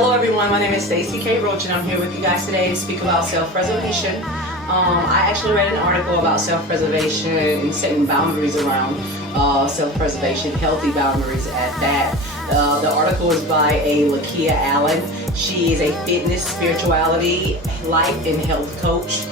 Hello everyone, my name is Stacey K. Roach and I'm here with you guys today to speak about self-preservation. I actually read an article about self-preservation and setting boundaries around self-preservation, healthy boundaries at that. The article is by 𝐒𝐞𝐥𝐿 𝐏𝐫𝐞𝐬𝐿. She is a fitness, spirituality, life, and health coach.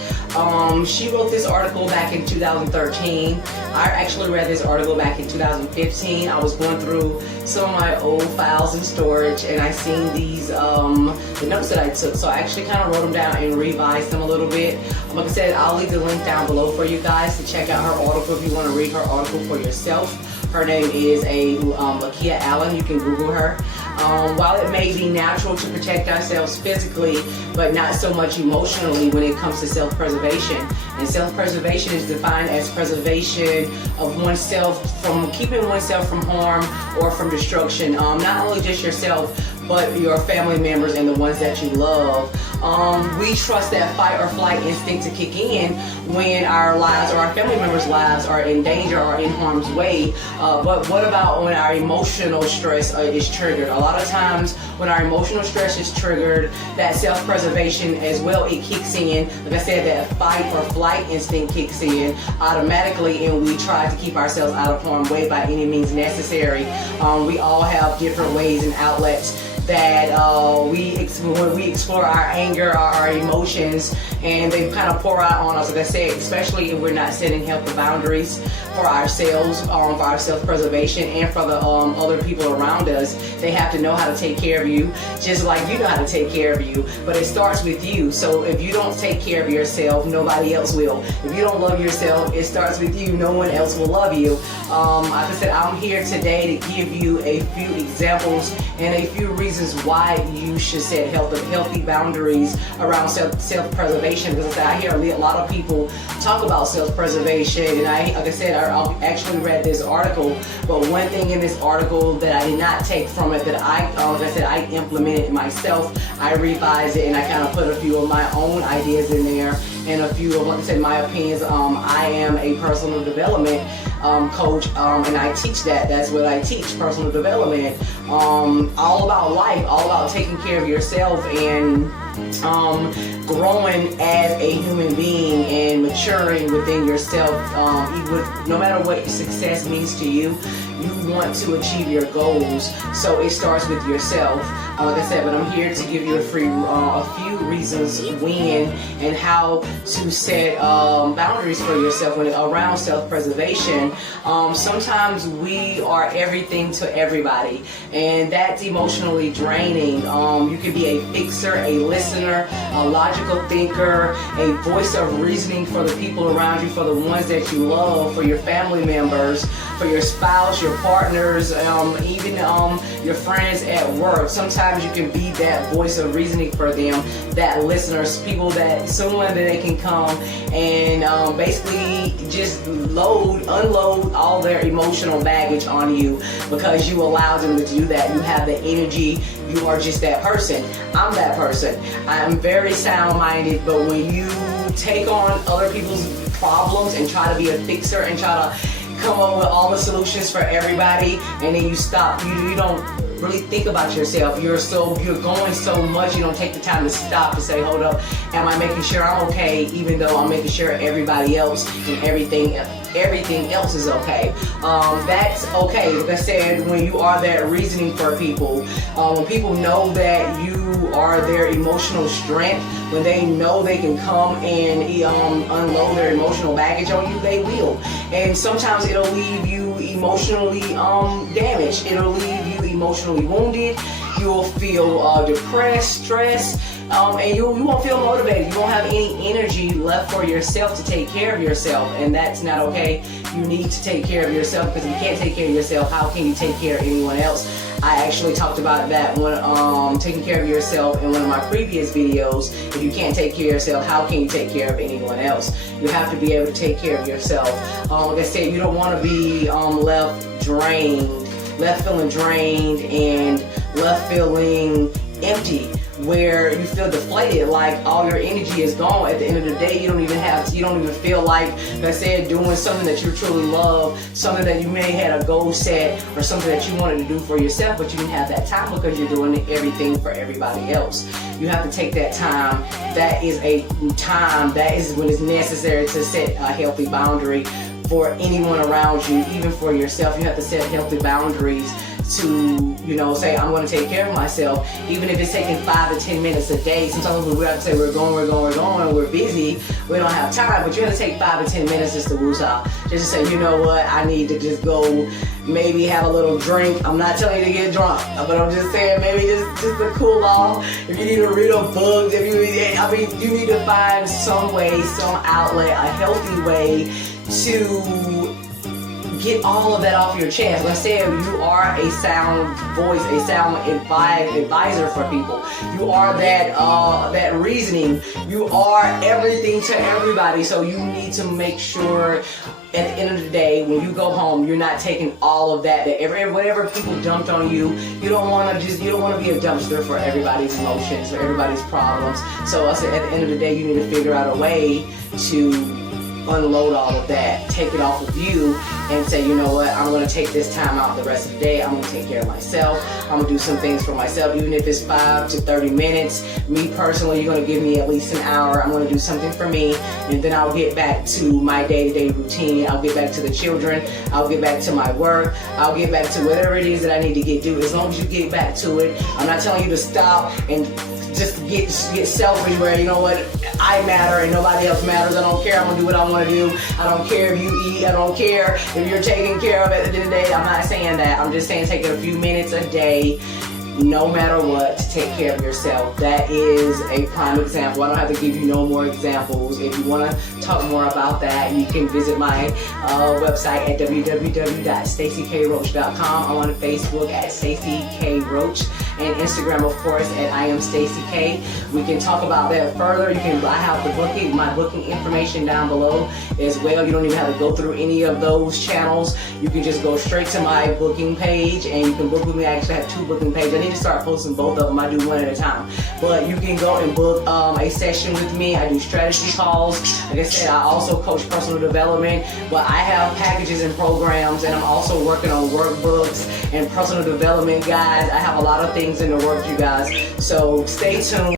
She wrote this article back in 2013. I actually read this article back in 2015. I was going through some of my old files in storage and I seen these, the notes that I took. So I actually kind of wrote them down and revised them a little bit. Like I said, I'll leave the link down below for you guys to check out her article if you want to read her article for yourself. Her name is 𝐒𝐞𝐥𝐿. You can Google her. While it may be natural to protect ourselves physically, but not so much emotionally when it comes to self-preservation. And self-preservation is defined as preservation of oneself, from keeping oneself from harm or from destruction. Not only just yourself, but your family members and the ones that you love. We trust that fight or flight instinct to kick in when our lives or our family members' lives are in danger or in harm's way. But what about when our emotional stress is triggered? A lot of times when our emotional stress is triggered, that self-preservation as well, it kicks in. Like I said, that fight or flight instinct kicks in automatically, and we try to keep ourselves out of harm's way by any means necessary. We all have different ways and outlets that when we explore our anger, our emotions, and they kind of pour out on us. Like I said, especially if we're not setting healthy boundaries for ourselves, for our self-preservation, and for the other people around us. They have to know how to take care of you, just like you know how to take care of you. But it starts with you. So if you don't take care of yourself, nobody else will. If you don't love yourself, it starts with you. No one else will love you. Like I said, I'm here today to give you a few examples and a few reasons why you should set healthy boundaries around self-preservation. Because I hear a lot of people talk about self-preservation, and like I said, I actually read this article. But one thing in this article that I did not take from it, that like I said, I implemented myself. I revised it and I kind of put a few of my own ideas in there and a few of, like I said, my opinions. I am a personal development coach, and I teach that. That's what I teach, personal development. All about life, all about taking care of yourself and growing as a human being and maturing within yourself. No matter what success means to you, you want to achieve your goals, so it starts with yourself. Like I said, but I'm here to give you a few reasons when and how to set boundaries for yourself around self-preservation. Sometimes we are everything to everybody, and that's emotionally draining. You can be a fixer, a listener, a logical thinker, a voice of reasoning for the people around you, for the ones that you love, for your family members, for your spouse, your partners, even your friends at work. Sometimes you can be that voice of reasoning for them, that listeners, someone that they can come and basically just unload all their emotional baggage on you, because you allow them to do that. You have the energy. You are just that person. I'm that person. I'm very sound-minded, but when you take on other people's problems and try to be a fixer and try to come up with all the solutions for everybody, and then you stop, you don't really think about yourself. You're going so much, you don't take the time to stop to say, hold up, am I making sure I'm okay, even though I'm making sure everybody else and everything else is okay. That's okay. Like I said, when you are that reasoning for people, when people know that you are their emotional strength, when they know they can come and unload their emotional baggage on you, they will. And sometimes it'll leave you emotionally damaged. It'll leave you emotionally wounded. You'll feel depressed, stressed, and you won't feel motivated. You won't have any energy left for yourself to take care of yourself, and that's not okay. You need to take care of yourself, because if you can't take care of yourself, how can you take care of anyone else? I actually talked about that when taking care of yourself in one of my previous videos. If you can't take care of yourself, how can you take care of anyone else? You have to be able to take care of yourself. Like I said, you don't want to be left feeling drained and left feeling empty where you feel deflated, like all your energy is gone. At the end of the day, you don't even feel like I said, doing something that you truly love, something that you may had a goal set or something that you wanted to do for yourself, but you didn't have that time because you're doing everything for everybody else. You have to take that time. That is when it's necessary to set a healthy boundary for anyone around you, even for yourself. You have to set healthy boundaries to, say, I'm going to take care of myself, even if it's taking 5 to 10 minutes a day. Sometimes we have to say we're going, we're busy, we don't have time, but you have to take 5 to 10 minutes just to woosah. Just to say, you know what, I need to just go, maybe have a little drink. I'm not telling you to get drunk, but I'm just saying maybe just to cool off. If you need to read a book, you need to find some way, some outlet, a healthy way to get all of that off your chest. Like I said, you are a sound voice, a sound advisor for people. You are that reasoning. You are everything to everybody. So you need to make sure at the end of the day, when you go home, you're not taking all of that whatever people dumped on you. You don't want to be a dumpster for everybody's emotions, for everybody's problems. So I said, at the end of the day, you need to figure out a way to unload all of that, take it off of you, and say, you know what, I'm going to take this time out the rest of the day. I'm going to take care of myself. I'm going to do some things for myself, even if it's 5 to 30 minutes. Me personally, you're going to give me at least an hour. I'm going to do something for me, and then I'll get back to my day-to-day routine. I'll get back to the children. I'll get back to my work. I'll get back to whatever it is that I need to get done. As long as you get back to it, I'm not telling you to stop and just get selfish where, you know what, I matter and nobody else matters. I don't care. I'm gonna do what I want to do. I don't care if you eat. I don't care if you're taken care of at the end of the day. I'm not saying that. I'm just saying take a few minutes a day, no matter what, to take care of yourself. That is a prime example. I don't have to give you no more examples. If you want to talk more about that, you can visit my website at www.stacykroach.com. I'm on Facebook at Stacey K Roach, and Instagram, of course, at I am Stacey K. We can talk about that further. I have my booking information down below as well. You don't even have to go through any of those channels. You can just go straight to my booking page and you can book with me. I actually have 2 booking pages. I need to start posting both of them. I do one at a time. But you can go and book a session with me. I do strategy calls. Like I said, I also coach personal development, but I have packages and programs, and I'm also working on workbooks and personal development guides. I have a lot of things in the works, you guys. So stay tuned.